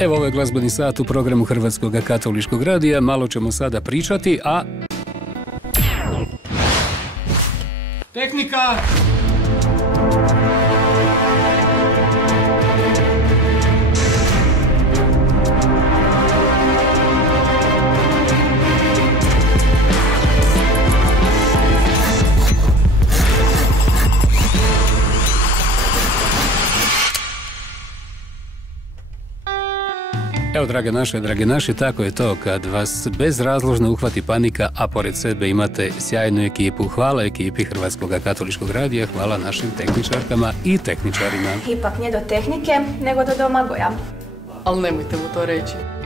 Evo, ovo je glazbeni sat u programu Hrvatskog katoličkog radija. Malo ćemo sada pričati, a... Tehnika! Evo, drage naše, tako je to kad vas bezrazložno uhvati panika, a pored sebe imate sjajnu ekipu. Hvala ekipi Hrvatskog katoličkog radija, hvala našim tehničarkama i tehničarima. Ipak nije do tehnike, nego do Domagoja. Ali nemojte mu to reći.